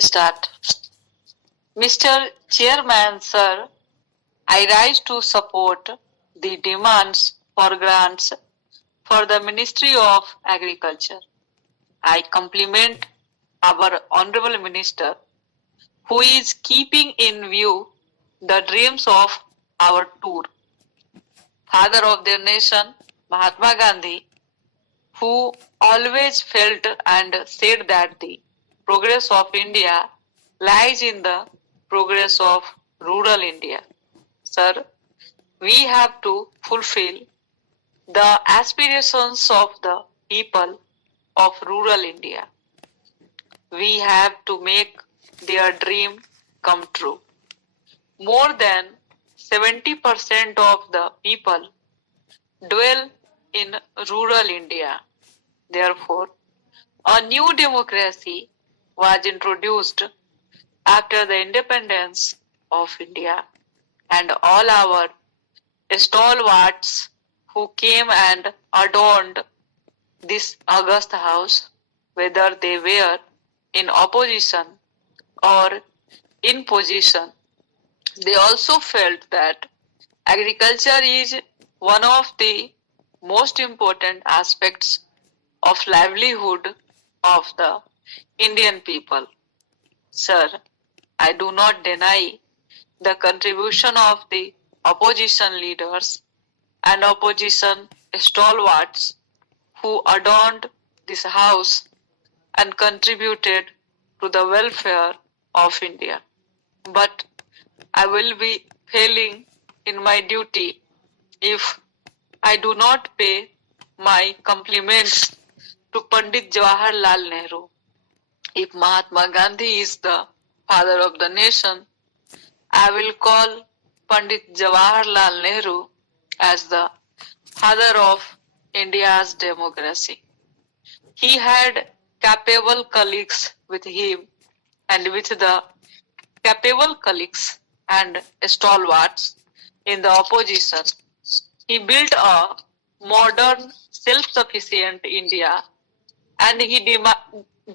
Start. Mr. Chairman, sir, I rise to support the demands for grants for the Ministry of Agriculture. I compliment our Honorable Minister who is keeping in view the dreams of our tour. Father of their nation, Mahatma Gandhi, who always felt and said that the progress of India lies in the progress of rural India. Sir, we have to fulfill the aspirations of the people of rural India. We have to make their dream come true. More than 70% of the people dwell in rural India. Therefore, a new democracy was introduced after the independence of India, and all our stalwarts who came and adorned this august house, whether they were in opposition or in position, they also felt that agriculture is one of the most important aspects of livelihood of the Indian people. Sir, I do not deny the contribution of the opposition leaders and opposition stalwarts who adorned this house and contributed to the welfare of India. But I will be failing in my duty if I do not pay my compliments to Pandit Jawaharlal Nehru. If Mahatma Gandhi is the father of the nation, I will call Pandit Jawaharlal Nehru as the father of India's democracy. He had capable colleagues with him, and with the capable colleagues and stalwarts in the opposition, he built a modern, self-sufficient India, and he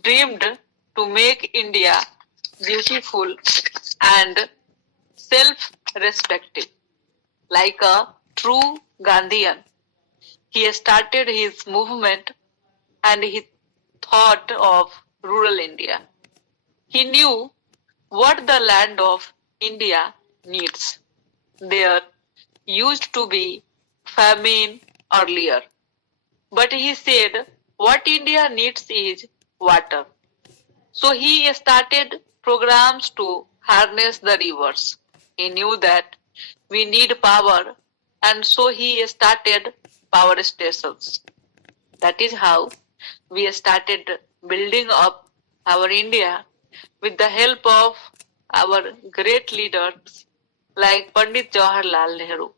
dreamed to make India beautiful and self-respecting. Like a true Gandhian, he started his movement and he thought of rural India. He knew what the land of India needs. There used to be famine earlier, but he said what India needs is water. So he started programs to harness the rivers. He knew that we need power, and so he started power stations. That is how we started building up our India with the help of our great leaders like Pandit Jawaharlal Nehru.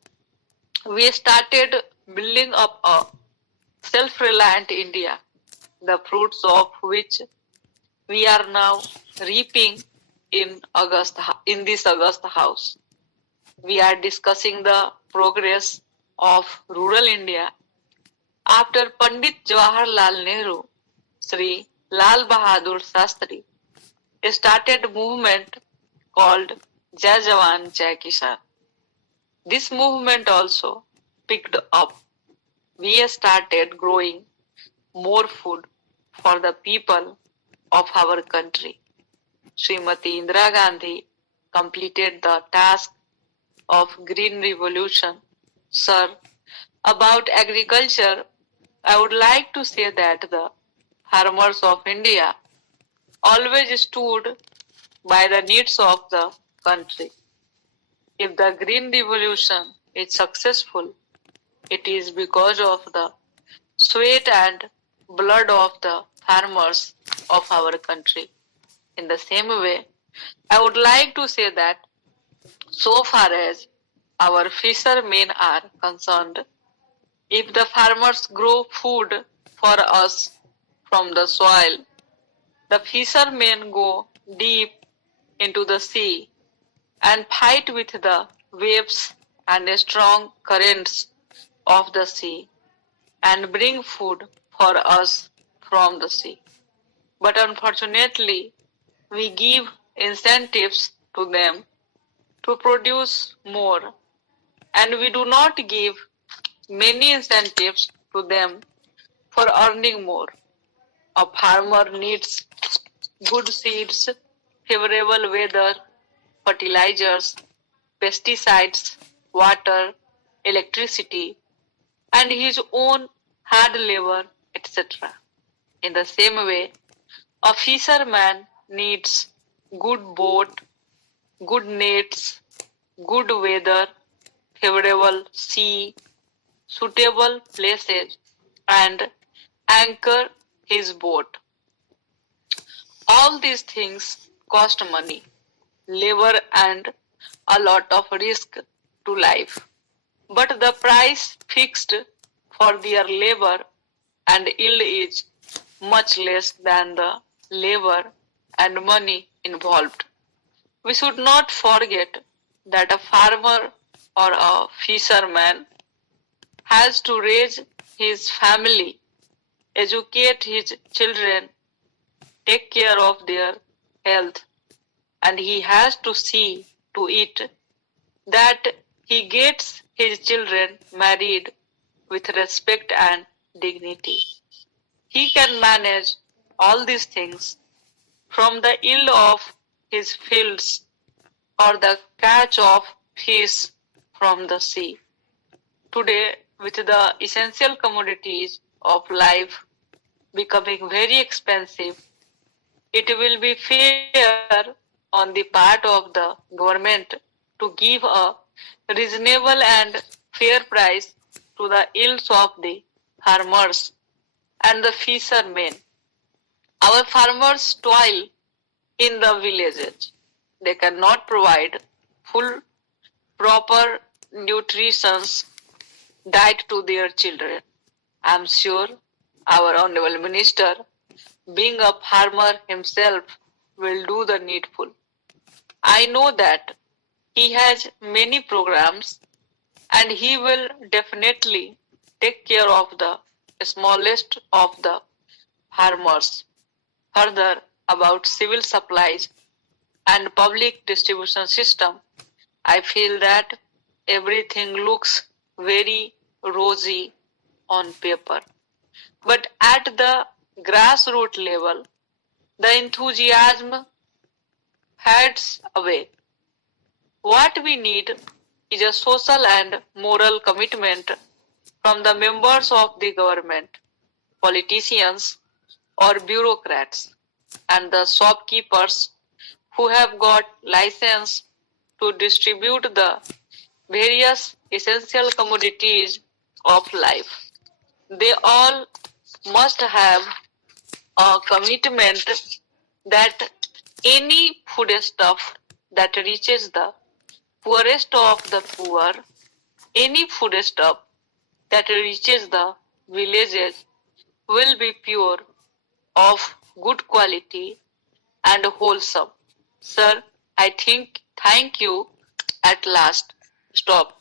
We started building up a self-reliant India, the fruits of which we are now reaping in this August house. We are discussing the progress of rural India after Pandit Jawaharlal Nehru, Sri Lal Bahadur Shastri started a movement called Jai Jawan Jai Kisan. This movement also picked up. We started growing more food for the people of our country. Srimati Indira Gandhi completed the task of Green Revolution. Sir, about agriculture, I would like to say that the farmers of India always stood by the needs of the country. If the Green Revolution is successful, it is because of the sweat and blood of the farmers of our country. In the same way, I would like to say that so far as our fishermen are concerned, if the farmers grow food for us from the soil, the fishermen go deep into the sea and fight with the waves and strong currents of the sea and bring food for us from the sea. But unfortunately, We give incentives to them to produce more, and we do not give many incentives to them for earning more. A farmer needs good seeds, favorable weather, fertilizers, pesticides, water, electricity, and his own hard labor, etc. In the same way, a fisherman needs good boat, good nets, good weather, favorable sea, suitable places, and anchor his boat. All these things cost money, labor, and a lot of risk to life. But the price fixed for their labor and yield is much less than the labor and money involved. We should not forget that a farmer or a fisherman has to raise his family, educate his children, take care of their health, and he has to see to it that he gets his children married with respect and dignity. He can manage all these things from the yield of his fields or the catch of fish from the sea. Today, with the essential commodities of life becoming very expensive, it will be fair on the part of the government to give a reasonable and fair price to the yields of the farmers and the fishermen. Our farmers toil in the villages. They cannot provide full, proper nutritious diet to their children. I am sure our Honorable Minister, being a farmer himself, will do the needful. I know that he has many programs and he will definitely take care of the smallest of the farmers. Further, about civil supplies and public distribution system, I feel that everything looks very rosy on paper. But at the grassroots level, the enthusiasm fades away. What we need is a social and moral commitment from the members of the government, politicians, or bureaucrats, and the shopkeepers who have got license to distribute the various essential commodities of life. They all must have a commitment that any foodstuff that reaches the poorest of the poor, any foodstuff that reaches the villages will be pure, of good quality, and wholesome. Sir, I think, thank you at last. Stop.